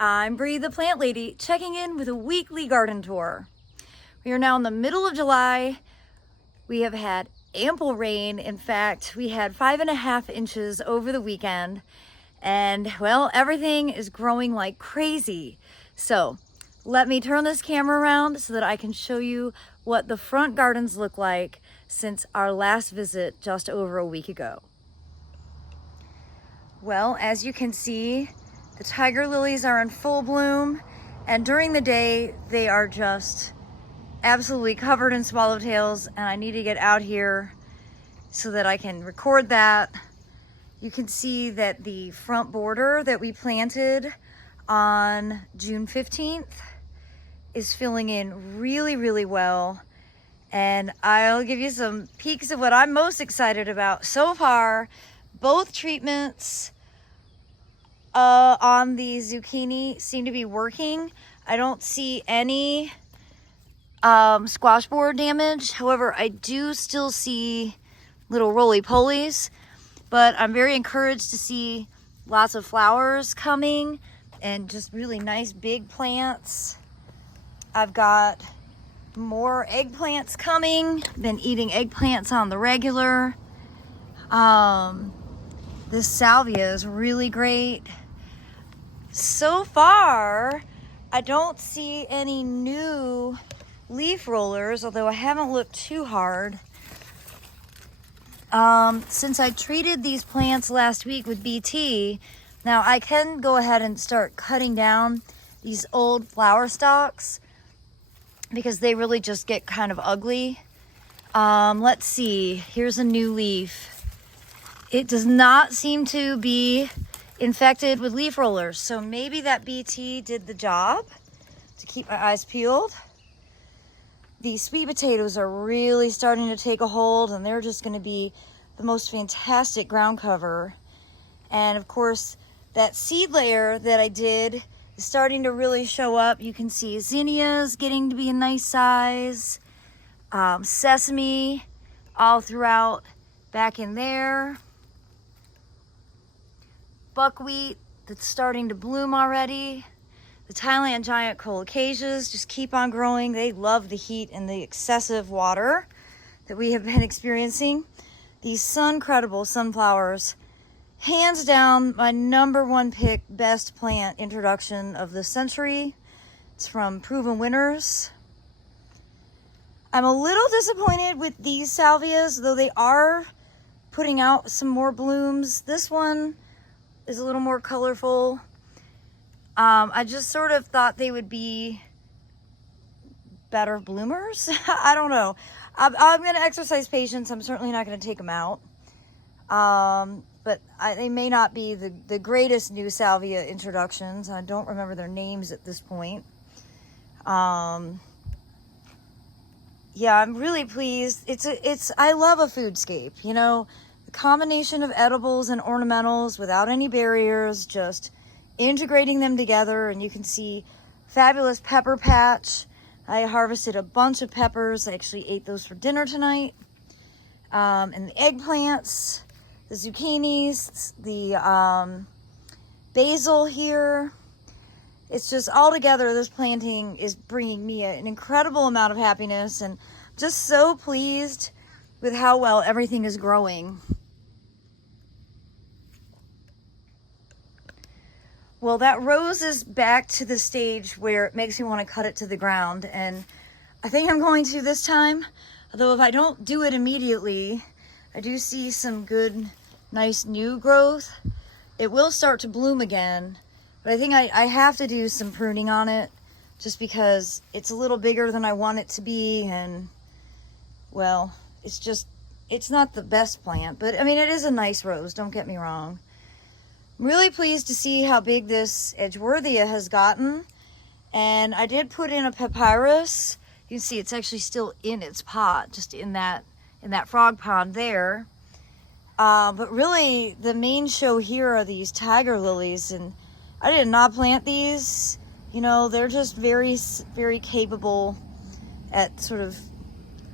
I'm Bree the Plant Lady, checking in with a weekly garden tour. We are now in the middle of July. We have had ample rain. In fact, we had 5.5 inches over the weekend, and well, everything is growing like crazy. So let me turn this camera around so that I can show you what the front gardens look like since our last visit just over a week ago. Well, as you can see, the tiger lilies are in full bloom, and during the day they are just absolutely covered in swallowtails, and I need to get out here so that I can record that. You can see that the front border that we planted on June 15th is filling in really well, and I'll give you some peeks of what I'm most excited about so far. Both treatments on the zucchini seem to be working. I don't see any squash borer damage. However, I do still see little roly-polies, but I'm very encouraged to see lots of flowers coming and just really nice big plants. I've got more eggplants coming. Been eating eggplants on the regular. This salvia is really great. So far, I don't see any new leaf rollers, although I haven't looked too hard. Since I treated these plants last week with BT, now I can go ahead and start cutting down these old flower stalks because they really just get kind of ugly. Let's see, here's a new leaf. It does not seem to be infected with leaf rollers, so maybe that BT did the job to keep my eyes peeled. These sweet potatoes are really starting to take a hold, and they're just going to be the most fantastic ground cover. And of course, that seed layer that I did is starting to really show up. You can see zinnias getting to be a nice size, sesame all throughout back in there, buckwheat that's starting to bloom already. The Thailand giant colocasias just keep on growing. They love the heat and the excessive water that we have been experiencing. These Suncredible sunflowers, hands down my #1 pick, best plant introduction of the century. It's from Proven Winners. I'm a little disappointed with these salvias, though they are putting out some more blooms. This one is a little more colorful. I just sort of thought they would be better bloomers. I don't know. I'm going to exercise patience. I'm certainly not going to take them out. But they may not be the greatest new salvia introductions. I don't remember their names at this point. Yeah, I'm really pleased. I love a foodscape, you know, the combination of edibles and ornamentals without any barriers, just integrating them together. And you can see fabulous pepper patch. I harvested a bunch of peppers. I actually ate those for dinner tonight. And the eggplants, the zucchinis, the basil here. It's just all together, this planting is bringing me an incredible amount of happiness, and just so pleased with how well everything is growing. Well, that rose is back to the stage where it makes me want to cut it to the ground, and I think I'm going to this time. Although if I don't do it immediately, I do see some good, nice new growth. It will start to bloom again, but I think I have to do some pruning on it just because it's a little bigger than I want it to be, and well, it's not the best plant, but I mean, it is a nice rose, don't get me wrong. I'm really pleased to see how big this Edgeworthia has gotten. And I did put in a papyrus. You can see it's actually still in its pot, just in that frog pond there. But really, the main show here are these tiger lilies, and I did not plant these. You know, they're just very, very capable at sort of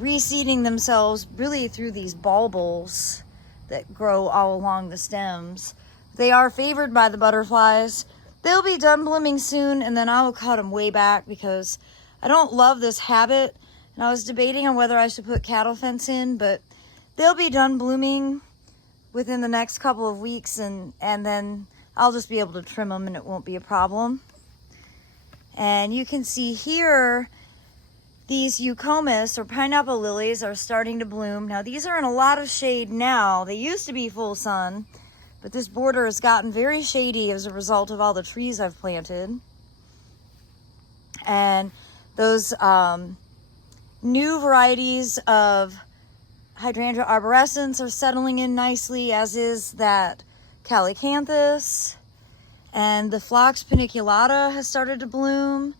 reseeding themselves really through these bulbils that grow all along the stems. They are favored by the butterflies. they'll be done blooming soon, and then I'll cut them way back because I don't love this habit. And I was debating on whether I should put cattle fence in, but they'll be done blooming within the next couple of weeks, and then I'll just be able to trim them and it won't be a problem. And you can see here, these eucomis, or pineapple lilies, are starting to bloom. Now these are in a lot of shade now. They used to be full sun, but this border has gotten very shady as a result of all the trees I've planted. And those new varieties of Hydrangea arborescens are settling in nicely, as is that calycanthus. And the Phlox paniculata has started to bloom,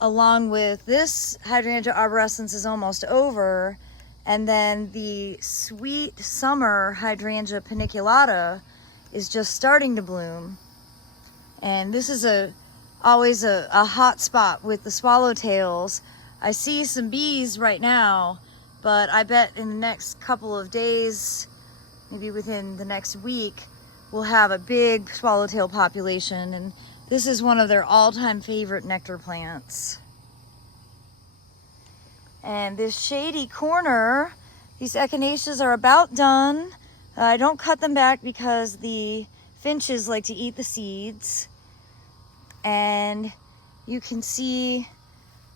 along with this Hydrangea arborescens is almost over. And then the sweet summer Hydrangea paniculata is just starting to bloom. And this is always a hot spot with the swallowtails. I see some bees right now, but I bet in the next couple of days, maybe within the next week, we'll have a big swallowtail population, and this is one of their all-time favorite nectar plants. And this shady corner, these echinaceas are about done. I don't cut them back because the finches like to eat the seeds. And you can see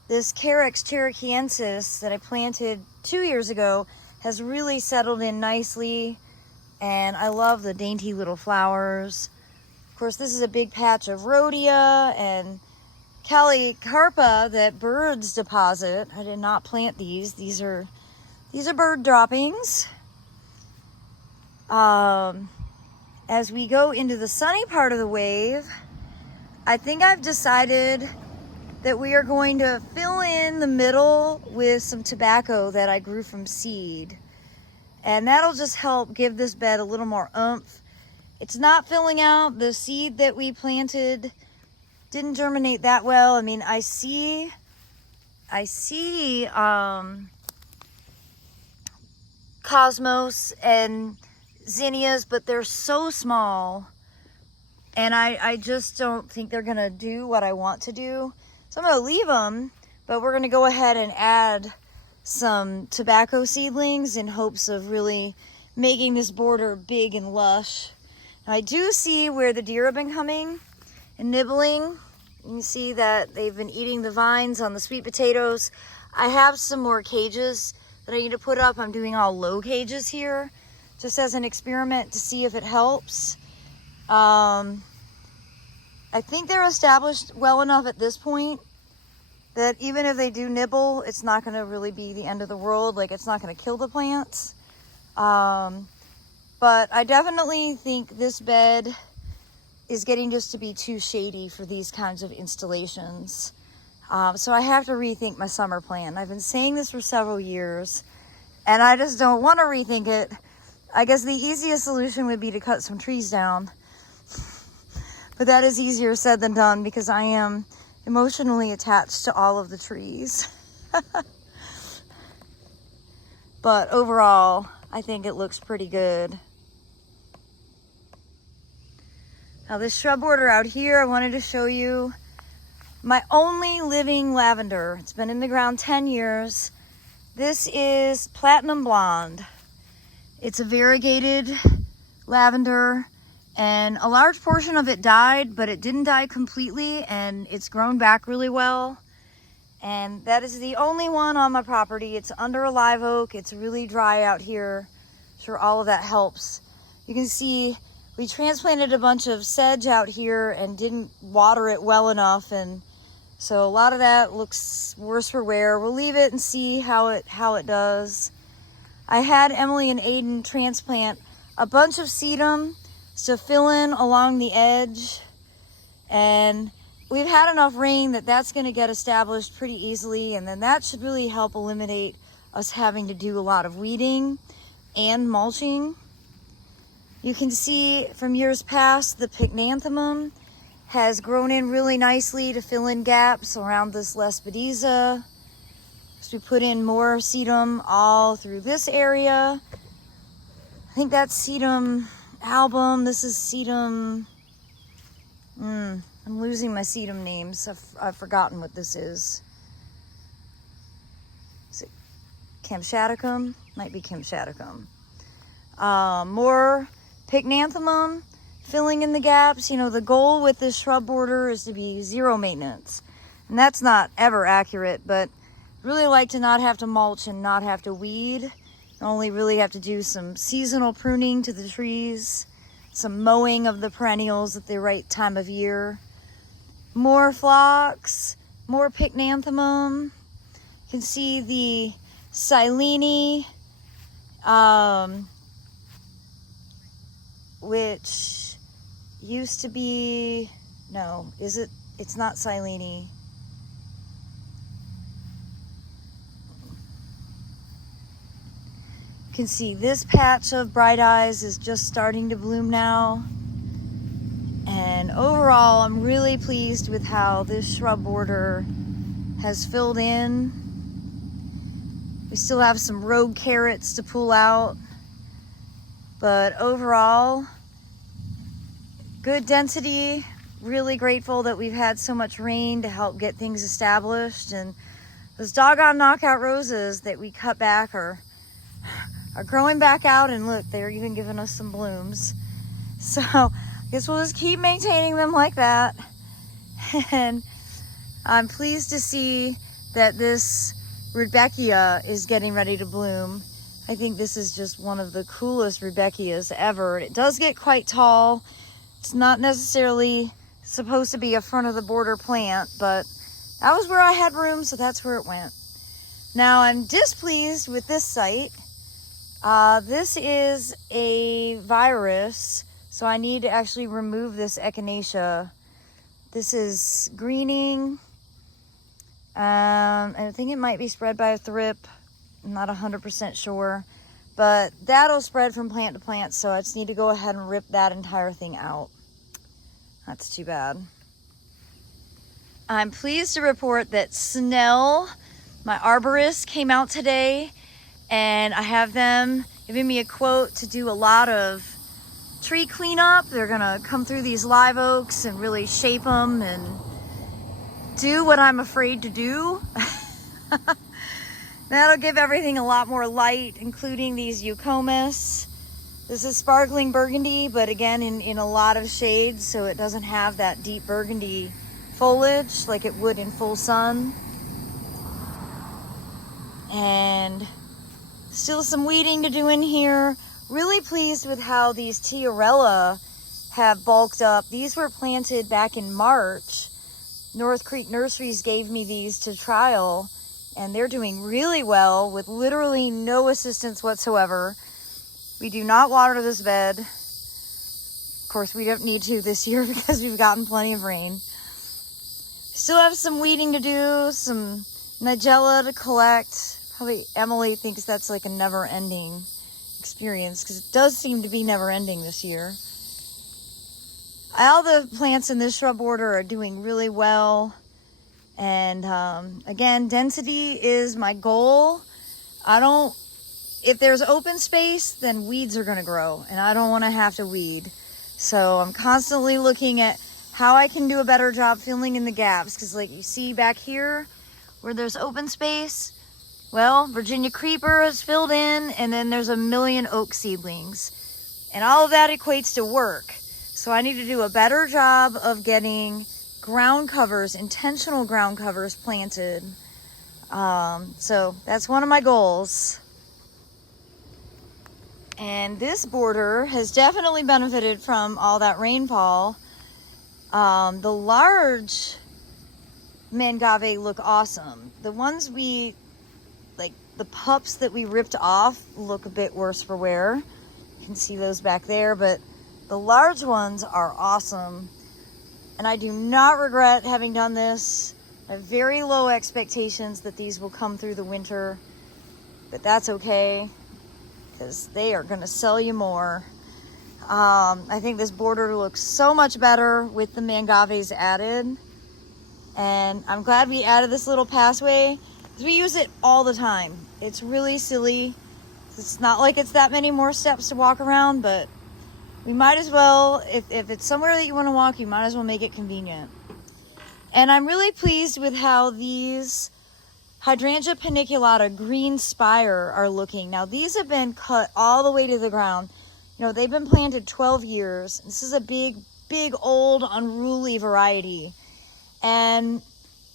this Carex cherokeensis that I planted 2 years ago has really settled in nicely, and I love the dainty little flowers. Of course, this is a big patch of rhodia and Calicarpa that birds deposit. I did not plant these. These are bird droppings. As we go into the sunny part of the wave, I think I've decided that we are going to fill in the middle with some tobacco that I grew from seed. And that'll just help give this bed a little more oomph. It's not filling out. The seed that we planted didn't germinate that well. I mean, I see cosmos and zinnias, but they're so small. And I just don't think they're gonna do what I want to do. So I'm gonna leave them, but we're gonna go ahead and add some tobacco seedlings in hopes of really making this border big and lush. Now, I do see where the deer have been coming and nibbling. You can see that they've been eating the vines on the sweet potatoes. I have some more cages that I need to put up. I'm doing all low cages here, just as an experiment to see if it helps. I think they're established well enough at this point that even if they do nibble, it's not going to really be the end of the world. Like, it's not going to kill the plants. But I definitely think this bed is getting just to be too shady for these kinds of installations. So I have to rethink my summer plan. I've been saying this for several years, and I just don't want to rethink it. I guess the easiest solution would be to cut some trees down. But that is easier said than done because I am emotionally attached to all of the trees. But overall, I think it looks pretty good. Now this shrub border out here, I wanted to show you my only living lavender. It's been in the ground 10 years. This is Platinum Blonde. It's a variegated lavender, and a large portion of it died, but it didn't die completely, and it's grown back really well. And that is the only one on my property. It's under a live oak. It's really dry out here. I'm sure all of that helps. You can see we transplanted a bunch of sedge out here and didn't water it well enough, and so a lot of that looks worse for wear. We'll leave it and see how it does. I had Emily and Aiden transplant a bunch of sedum to fill in along the edge, and we've had enough rain that that's going to get established pretty easily, and then that should really help eliminate us having to do a lot of weeding and mulching. You can see from years past the pycnanthemum has grown in really nicely to fill in gaps around this Lespedeza. So we put in more sedum all through this area. I think that's sedum album. This is sedum, I'm losing my sedum names. I've forgotten what this is. Is it Kamchaticum? Might be Kamchaticum. More Pycnanthemum, filling in the gaps. You know, the goal with this shrub border is to be zero maintenance. And that's not ever accurate, but really like to not have to mulch and not have to weed. Only really have to do some seasonal pruning to the trees, some mowing of the perennials at the right time of year. More phlox, more Pycnanthemum. You can see the Silene, which used to be, no, is it? It's not Silene. You can see this patch of Bright Eyes is just starting to bloom now. And overall, I'm really pleased with how this shrub border has filled in. We still have some rogue carrots to pull out, but overall, good density. Really grateful that we've had so much rain to help get things established. And those doggone knockout roses that we cut back are growing back out, and look, they're even giving us some blooms. So I guess we'll just keep maintaining them like that. And I'm pleased to see that this Rudbeckia is getting ready to bloom. I think this is just one of the coolest Rudbeckias ever. It does get quite tall. It's not necessarily supposed to be a front of the border plant, but that was where I had room, so that's where it went. Now I'm displeased with this site. This is a virus, so I need to actually remove this echinacea. This is greening. I think it might be spread by a thrip. I'm not 100% sure, but that'll spread from plant to plant, so I just need to go ahead and rip that entire thing out. That's too bad. I'm pleased to report that Snell, my arborist, came out today, and I have them giving me a quote to do a lot of tree cleanup. They're gonna come through these live oaks and really shape them and do what I'm afraid to do. That'll give everything a lot more light, including these eucomis. This is sparkling burgundy, but again in a lot of shades, so it doesn't have that deep burgundy foliage like it would in full sun. And still some weeding to do in here. Really pleased with how these Tiarella have bulked up. These were planted back in March. North Creek Nurseries gave me these to trial, and they're doing really well with literally no assistance whatsoever. We do not water this bed. Of course, we don't need to this year because we've gotten plenty of rain. Still have some weeding to do, some Nigella to collect. Probably Emily thinks that's like a never-ending experience because it does seem to be never-ending this year. All the plants in this shrub border are doing really well. And again, density is my goal. If there's open space, then weeds are going to grow, and I don't want to have to weed. So I'm constantly looking at how I can do a better job filling in the gaps, because like you see back here where there's open space, well, Virginia creeper is filled in, and then there's a million oak seedlings, and all of that equates to work. So I need to do a better job of getting ground covers, intentional ground covers planted. So that's one of my goals. And this border has definitely benefited from all that rainfall. The large mangave look awesome. The ones the pups that we ripped off look a bit worse for wear. You can see those back there, but the large ones are awesome. And I do not regret having done this. I have very low expectations that these will come through the winter, but that's okay, because they are gonna sell you more. I think this border looks so much better with the mangaves added. And I'm glad we added this little passway, because we use it all the time. It's really silly. It's not like it's that many more steps to walk around, but we might as well, if it's somewhere that you want to walk, you might as well make it convenient. And I'm really pleased with how these Hydrangea paniculata green spire are looking. Now these have been cut all the way to the ground. You know, they've been planted 12 years. This is a big, big, old, unruly variety. And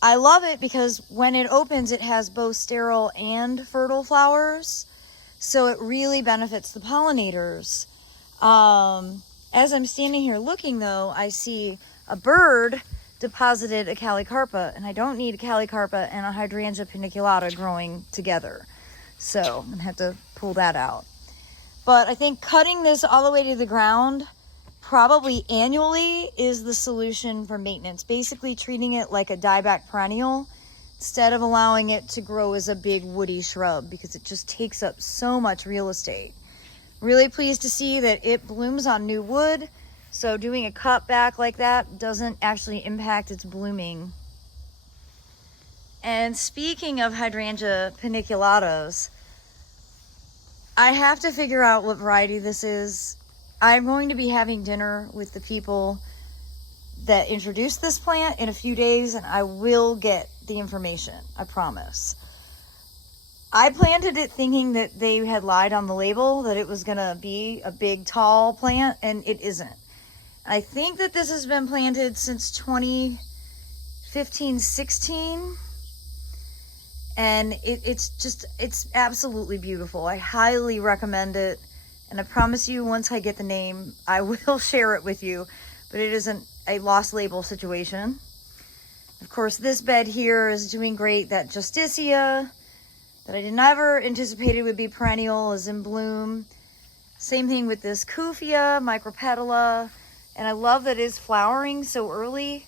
I love it because when it opens, it has both sterile and fertile flowers. So it really benefits the pollinators. As I'm standing here looking though, I see a bird deposited a Calicarpa, and I don't need a Calicarpa and a Hydrangea paniculata growing together. So I'm gonna have to pull that out. But I think cutting this all the way to the ground, probably annually, is the solution for maintenance. Basically treating it like a dieback perennial instead of allowing it to grow as a big woody shrub, because it just takes up so much real estate. Really pleased to see that it blooms on new wood. So doing a cut back like that doesn't actually impact its blooming. And speaking of Hydrangea paniculatas, I have to figure out what variety this is. I'm going to be having dinner with the people that introduced this plant in a few days, and I will get the information, I promise. I planted it thinking that they had lied on the label, that it was gonna be a big, tall plant, and it isn't. I think that this has been planted since 2015-16, and it's absolutely beautiful. I highly recommend it, and I promise you, once I get the name, I will share it with you, but it isn't a lost label situation. Of course, this bed here is doing great. That Justicia that I never anticipated would be perennial is in bloom. Same thing with this Kufia micropetala. And I love that it's flowering so early.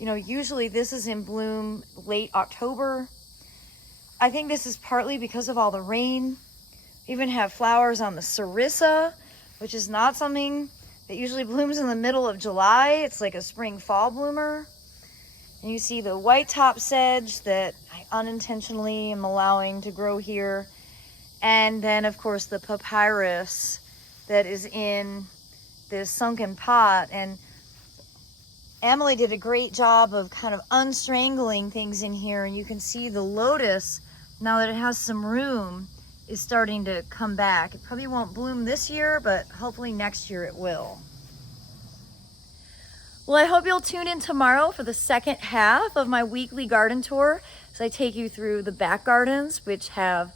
You know, usually this is in bloom late October. I think this is partly because of all the rain. We even have flowers on the Sarissa, which is not something that usually blooms in the middle of July. It's like a spring fall bloomer. And you see the white top sedge that I unintentionally am allowing to grow here. And then of course the papyrus that is in this sunken pot. And Emily did a great job of kind of unstrangling things in here, and you can see the lotus, now that it has some room, is starting to come back. It probably won't bloom this year, but hopefully next year it will. Well, I hope you'll tune in tomorrow for the second half of my weekly garden tour as I take you through the back gardens, which have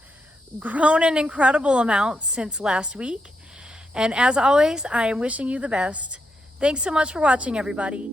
grown an incredible amount since last week. And as always, I am wishing you the best. Thanks so much for watching, everybody.